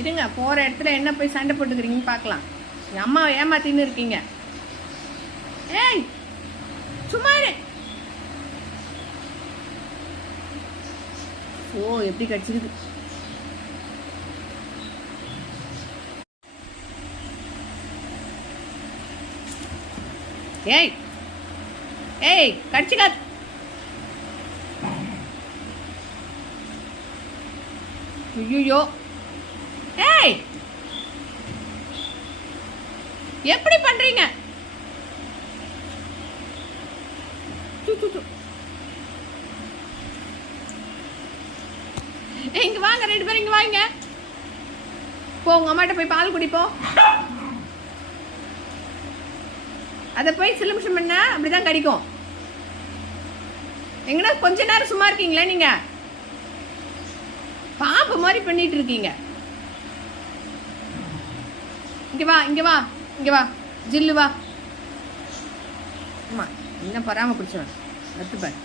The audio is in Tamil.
இருங்க, போற இடத்துல என்ன போய் சண்டை போட்டுக்கிறீங்கன்னு பார்க்கலாம். என் அம்மாவை ஏமாத்தின்னு இருக்கீங்க. ஏய் சும்மா இரு. ஓ எப்படி கடிச்சிருக்கு. ஏய் ஏய் கடிச்சிக்கா. ஐயோ ஏய் எப்படி பண்றீங்க? இங்க வாங்க, 2 பேரும் இங்க வாங்க. போ உங்க அம்மாட்ட போய் பால் குடிப்போ. அத போய் சிலுமிஷம் பண்ண அப்படிதான் கடிக்கும். எங்கடா கொஞ்ச நேரம் சும்மா இருக்கீங்களா? நீங்க பாம்பு மாதிரி பண்ணிட்டு இருக்கீங்க. இங்க வா இங்க வா இங்க வா ஜில்லு வா. அம்மா என்ன பராம பிடிச்சவன். எடுத்துப்பாரு.